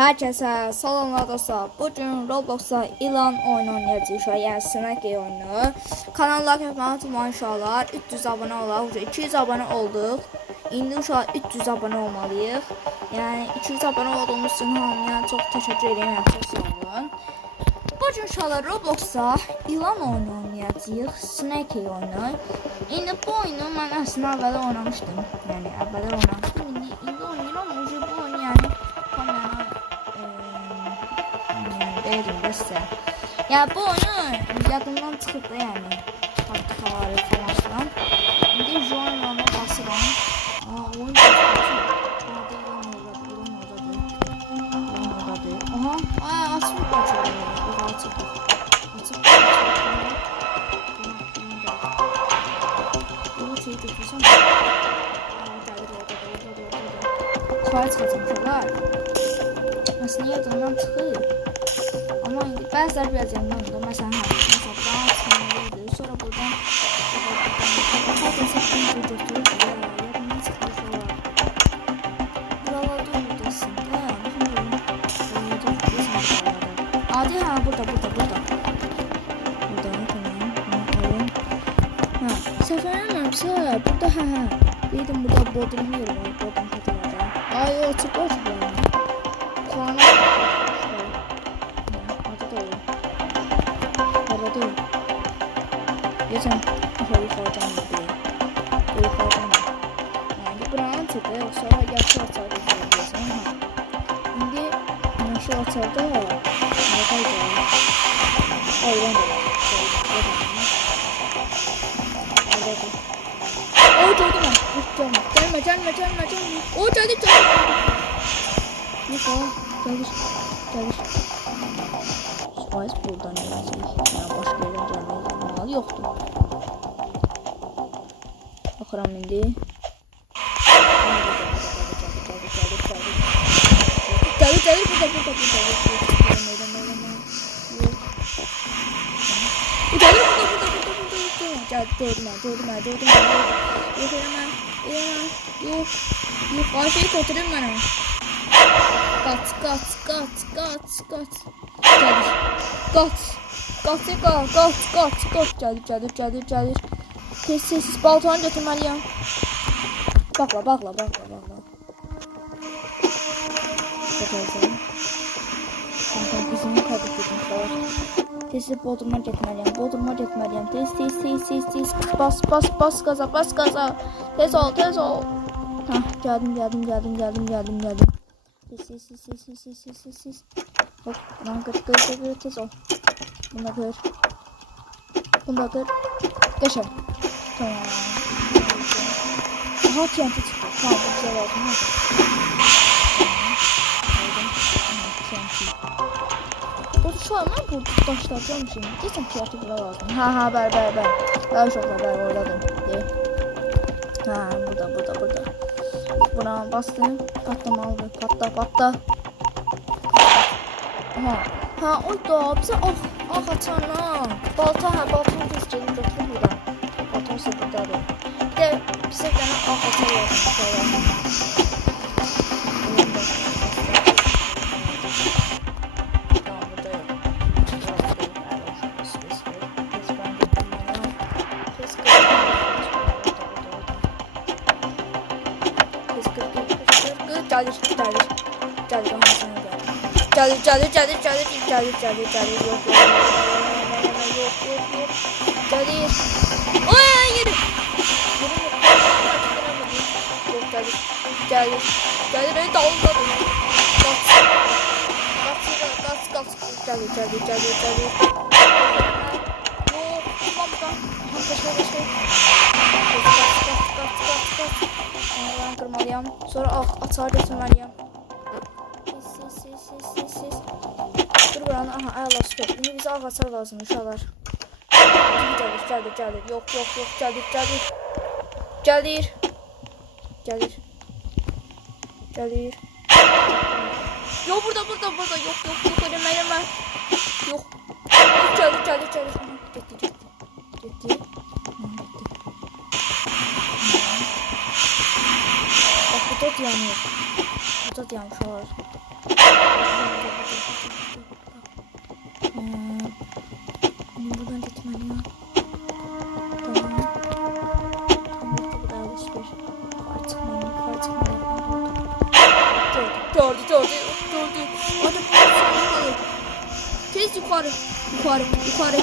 Herkese salamlar dostlar. Bugün Roblox'ta ilan oyunu oynayacağız. Yani Snack oyunu. Kanallar kanalıma unutmayın inşallah. 300 abone olalım. 200 abone olduk. İndi inşallah 300 abone olmalıyıq. Yani 200 abone olduğumuz için hamıya çok teşekkür ederim. Çok sağ olun. Bugün inşallah Roblox'ta ilan oyunu oynayacağız. Snack oyunu. İndi bu oyunu ben aslında əvvəl oynamışdım. Yani əvvəl oynamışdım. İndi oynayıram. Bu oyunu yani kamerana verin size. Ya bu oyunu yadımdan çıxıb da yani. Partikaları falan filan. İndi join ona basıram. Oyun aha, açıq açıq. Yukarı çıkacaklar. Aslında yadımdan çıxıb. Ama indi bəziləri biraz yanımda. Məsələn, hesabdan çıxmalıydı. Sonra buradan zaten hesabdan götürüb yadımdan çıxmış olar. Buralarda oldu aslında. Adi ha burada. Səfərləmirəmsə burada hə. Dedim burada bodrum yeri var. Bodrum katı var. Ay o çıx boş bu. Sonra Geçen yukarıdan gidiyor. Yani buranın tipi sonra yaşlı açarda izleyebilirsin. Şimdi yaşlı açarda harikaydı. Aynen öyle. O gördüm ben. Gelme. O geldi. Yok o. Gelir. Spice buradan gelecek. Yani başka yerden gelmeye ihtimali yoktu. Bakıram indi. Geldi burada. Gördüm. Yok. Ayşe'yi kurtarayım ben. Kaç. Gelir. Sessiz baltanı götürmeliyim. Bakla. Bakalım. Bizim yukarıda gitmişler. Sessiz bodruma getmeliyim. Tez. Bas gaza. Tez ol. Hah, geldim. Ses. Hop, lan kır, tez ol. Bunda kır. Geçer. Tamam. Aha, TNT çıktı. Tamam, bu güzel oldu. Bu şu an ben bu taşlardan bir şey. Geçen TNT bile lazım. Ha, ver. Ver şoklar, oyladım. Ha, burada. Buna bastım. Patlamalı. Patla. Ha, oydu. Bize açana. Baltanı keseceğini götürür buradan. Baltanı buradadır. Bir de bize bir tane açar lazım. Cadir. Yok. Cadir. Oy yürü. Yok Cadir öyle dalga. Kaç. Cadir. Yok. Tamam. Kaç. Ben kırmalıyım. Sonra açar götürmeliyim. Ses. Dur buranın, aha ayarlaştı. Şimdi bize ağaçlar lazım uşaqlar. Cadir. Yok. Cadir. Yok burada. Yok öyle. Yok. Cadir. Gitti. Bak bu tot yanıyor. Uşaqlar. gördü. Hadi bakalım. Tez yukarı. Geldi.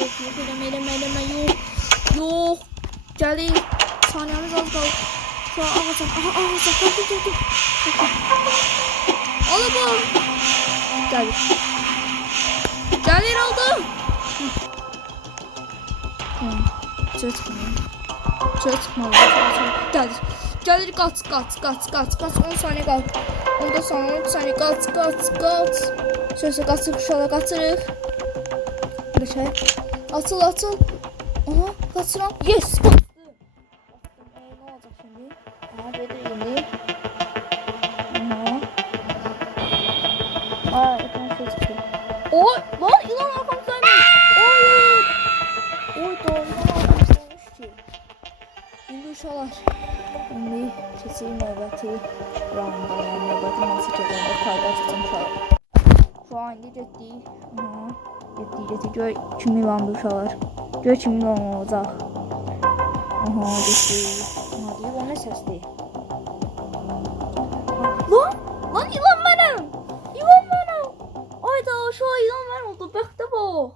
Yok. Eleme. Yok. Geldi. Saniyemiz az kaldı. Şu an ağacak. Dur. Alamam. Geldi. Geldi aldı. Çıkmalı. Geldi kaç. 10 saniye kaldı. 14 saniye, 13 saniye. Kaç. Şöyle kaçırıq. Beşe. Atıl. Aha, kaçıram. Yes, kaçtı. Ne olacak şimdi? Aha, Bedir indi. Aha. Ekran şey çıktı. Oy, lan ilan arkamızdaymış. Hayır. Oy, doğru ilan arkamızdaymış ki. Şimdi uşaqlar. Şimdi keçirik növbəti rounda, yəni növbəti hansı keçəndə kayda açacağım uşaqlar. Şu an indi getdik. Getdik. Gör kim ilandı uşaqlar. Gör kim ilan olacaq. Aha, getdik. Aha, deyib o nə səsdir? Lan ilan mənim. Ayda şu an ilan mən oldu. Bəxtə bax.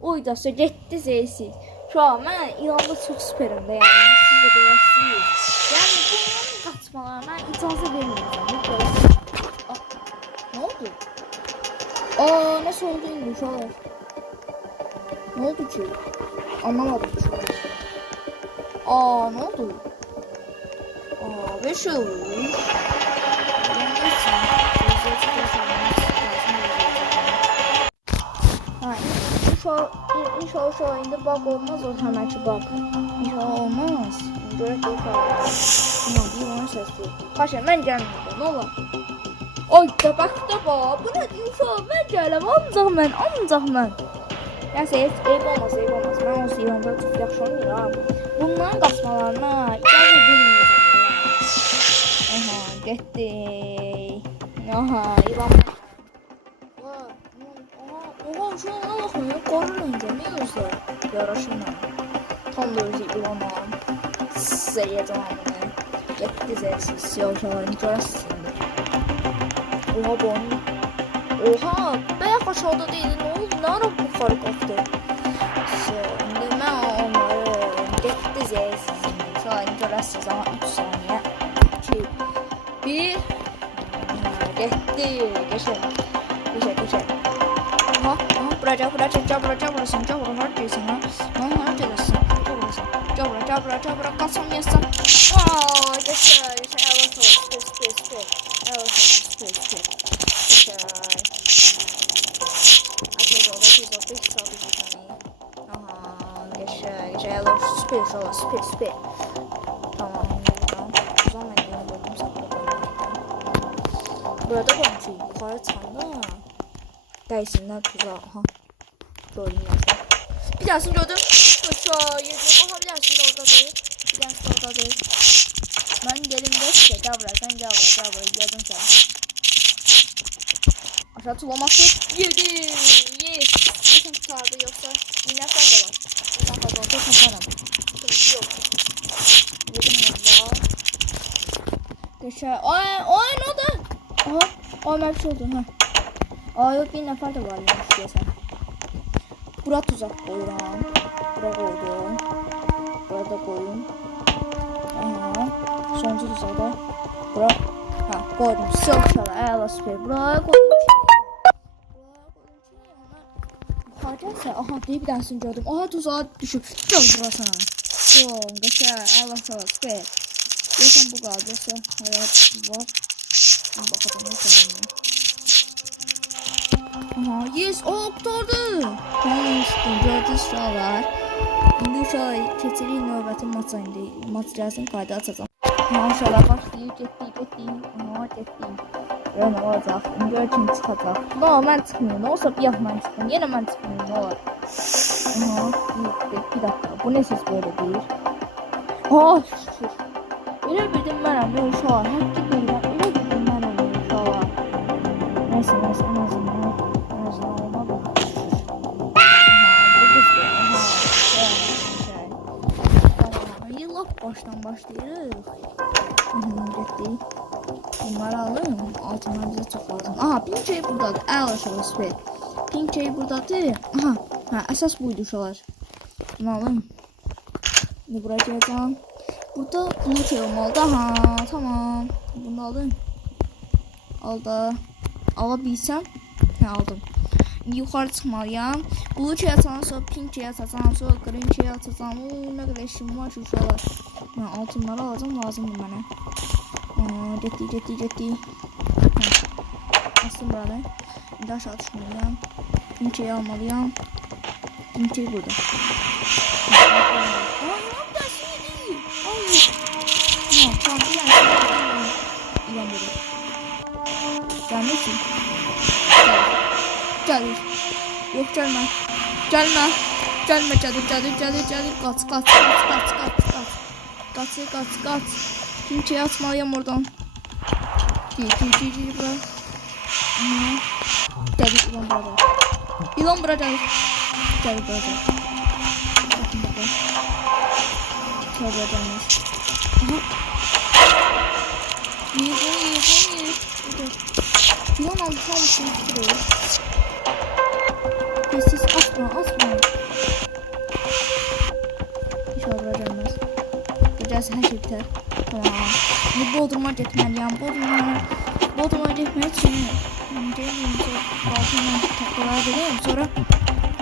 Oyda getdi zeysiz. Şu an mən ilanda çox süperim də yəni. Siz də görəsiniz. Yəni bunların qaçmalarına icazə verməyəcəm. Ne oldu? Nasıl oldu indi uşaqlar? Ne oldu ki? Anlamadım uşaqlar. Ne oldu? Beş oldu. İnşallah şu anda bug olmaz o hemenki bug. İnşallah olmaz. Görək uşaqlar. Ne deyim onun səsi. Paşa mən gəlmirəm. Ne olar? Ay da bax. Bu nə uşaq? Mən gələm. Ancaq mən. Nəysə, eyb olmaz. Mən o İranda çox yaxşı oynayıram. Bunların qaçmalarına icazə verməyəcəm. Aha, getdi. Aha, İran. Oha, şu an baxın, qorun öncə nə gözlər? Yaraşınla. Tam da özü İranam. Seyəcəm bunu. Getdi zərsiz. Yavşalarını görəsiniz. Oha bu onun. Oha, bayaq aşağıda deyildi. Ne oldu? Ne ara bu yukarı qalxdı? Şimdi mən onları getdi zərsiz. Şöyle görəsiniz ama 3 saniye. 2 1 getdi. Geçək. Aha, bura burasın. Harcayısın ha. Harcayısın. Cabra, kaçamıyorsan. Geçer. Süper. Tamam. O zaman ben yine bölüm saklayacağım. Burada komşu yukarı çıkanda değişimler tuzağı. Aha. Gördüm yazdım. Bir tanesini gördüm. Aşağı yedim. Aha bir tanesini de orada değil. Ben dedim de işte cabra. Yedim sen. Aşağı tulaması. Yedim. Yes. Bakın tutardı yoksa yine fazla var. Buradan fazla olsa kaparım. Sıkıntı yok. Yedim valla. Geçer. Ay ne oldu? Aha. Ben bir şey oldu. Yok bir nefer de var yani. Bura tuzak koyuram. Bura koydum. Burada koyun. Aha. Sonuncu tuzakda. Bura. Koydum. Sıçralar. Süper. Buraya koydum. Hardaysa. Aha deyip bir tanesini gördüm. Aha tuzağa düşüp. Çok burasına. Geçer. Süper. Geçen bu kaldı. Evet. Var. Bakalım ne kadar. Aha, yes, qurtardı. Gördünüz uşaqlar. İndi uşaqlar keçirik növbəti maça indi. Maç gəlsin, qayda açacağım. Aha, uşaqlar başlayıb, getdik. Aha, getdik. Yəni olacaq. İndi kim çıxacaq? Mən çıxmıyorum. Olsa bir yaxından çıxdım. Yenə mən çıxmıyorum. Ne olar? Aha, bir dakika. Bu ne ses böyle deyir? Aha, şükür. Elə bildim mənəm, uşaqlar. Həqiqi deyirəm. Elə bildim mənəm, uşaqlar. Neyse, en azından. Baştan başlayırıq. Getdik. Bunları alın. Altınlar bize çok lazım. Aha, pink şey buradadır. Əla uşaqlar, süper. Pink şey buradadır. Aha, ha, əsas buydu uşaqlar. Bunu alın. Şimdi buraya geleceğim. Burada bunu şey olmalı. Ha, tamam. Bunu alın. Aldı. Alabilsem. Ha, aldım. Yukarı çıkmalıyam. Blue şey atsam sonra pink şey atsam sonra green şey atsam. Ne kadar işim var şu uşaqlar. Ben altınları alacağım, lazımdır bana. Ciddi. Astım buranı. Bir aşağı düşmeliyim. Pink şeyi almalıyım. Pink şey burada. Tamam, bir yana. İlan burada. Gelmesin. Gel. Yok gelme. Gelme. Gelme cadı. Kaç. Kimçeyi atmalıyım oradan. Gel buraya. Geldik İlan burada. İlan burada. Gel burada. Bakın burada. Şöyle gelmez. Aha. İyi. İlan aldı kalmışsın. Sessiz asma. İnşallah gelmez. Gecesi her şey biter. Tamam. Bu Bodrum'a gitmeliyim. Bodrum'a gitmek için balkondan taktılar dedim. Sonra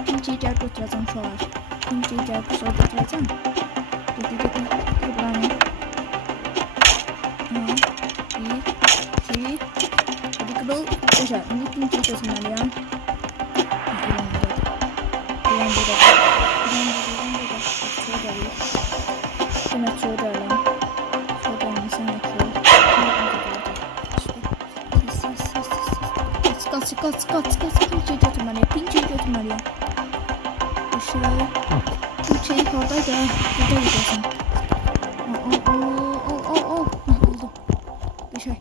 kimçeyi gelip götüreceğim şuralar. Kimçeyi gelip sonra götüreceğim. Getir. Buranı. Bir. Hadi kırıl. Yaşa. Şimdi kimçeyi götürmeliyim. İlan burada. Şöyle alalım. Kaç. Pink şey götürmeliyim. Pink şey oradaydı. Burada gidiyorsun. Al. Oldu. Bir şey.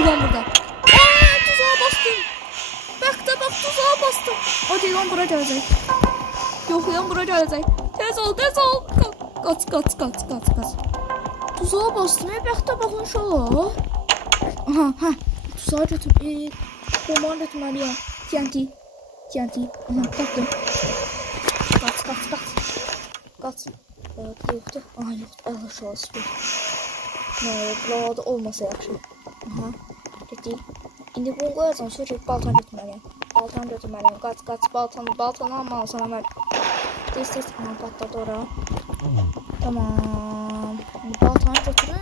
İlan burada. Tuzağa bastım. Bak tuzağa bastım. O değil, İlan buraya gelecek. Yok, İlan buraya gelecek. Tez ol. Kaç. Tuzağa bastım. Bak bakın şöyle. Aha. Tuzağa götür. Bomba götürmeliyim. TNT. Aha, taktım. Kaç. Yoktu. Aha, yoktu. Allah şu an süper. Burada olmasa yaxşı. Aha. Getdik. İndi bunu qoyacağım. Sonra baltan götürmeliyim. Kaç. Baltanı almalısın Ömer. Tez. Aha, patladı ora. Tamam. Baltanı götürün.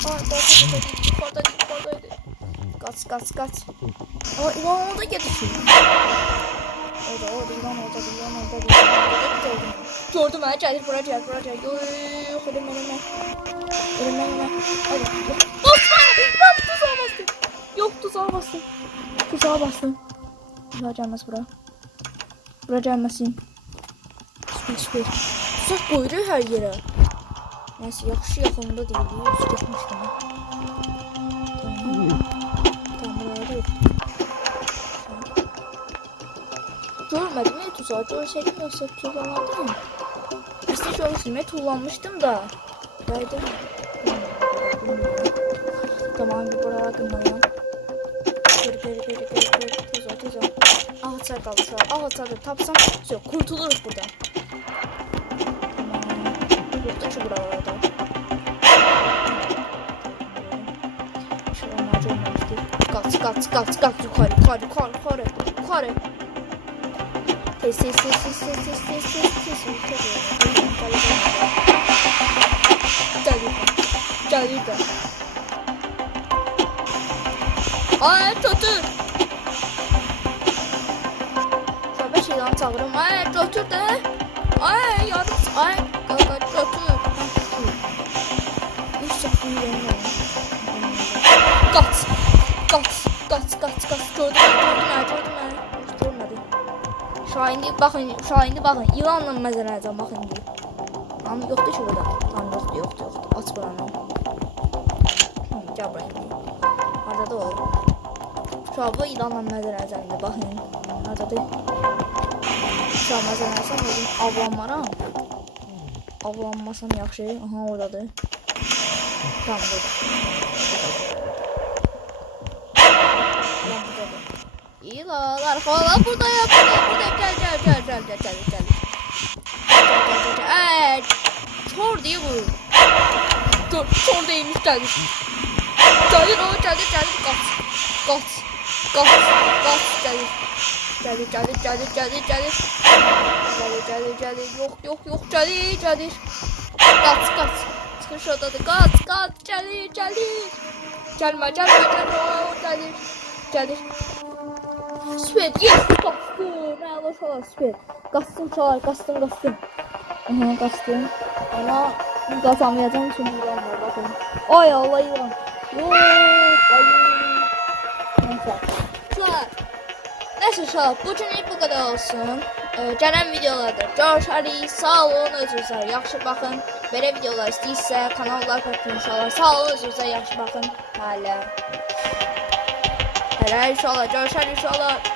Yukarıdaydı. Kaç. Ama İlan orada yetişiyor. Orada İlan orada. Gördüm ha, gelir buraya. Yok, ölüm. Hadi. Tuzağa bastım. Tuzağa gelmez bura. Bura gelmesin. Süper. Tuzak koyuyor her yere. Neyse, yaxşı yaxınında değil. Yüz getmişdim. Tamam, burada yok. Görmedim ya tuzağı. Görseydim yoksa kullanmadım mı? İşte şöyle kullanmıştım da. Verdim. Tamam, bir buraya bakmayalım. Geri. Tuzağı. Ağaçlar kaldı şu an. Ağaçları tapsam kurtuluruz buradan. Tamam. Yoktu şu buralarda. Şuralar görmemiştik. Kaç. Yukarı. Tez. Gel yukarı. Ay, götür. Sabah şeyden çağırım. Ay, götür de. Ay, yardım. Ay, götür. Hiç çakmıyorum. Kaç. Gördüm. Görmedim. Şahindi bakın. İlanla məzələyəcəm, bakın indi. Ama yoktu şurada. Tamam, yoktu. Aç buranı. Gel buraya indi. Harada da o. Şu an bu ilanla məzələyəcəm indi, bakın. Haradadır. Şu an məzələyəcəm, özüm avlanmaram. Avlanmasam yaxşı. Aha, oradadır. Tamam, burada. Arxalar buradayım. Gel. Çor diye bu. Çor değilmiş geldi. Geldi. Yok geldi. Kaç. Çıkın şurada da kaç. Geldi. Gelme. Geldi. Süper. Yes. Kaçtım. Allah Allah süper. Kaçtım. Kaçtım. Ama kazanmayacağım için buradan bakalım. Ay Allah yılan. Yok. Neyse şah. Bugünlük bu kadar olsun. Gələn videolarda görüşərik. Sağ olun, özünüzə yaxşı baxın. Belə videolar istəyirsə kanala like atın inşallah. Sağ olun, özünüzə yaxşı baxın. Hələ inşallah görüşərik inşallah.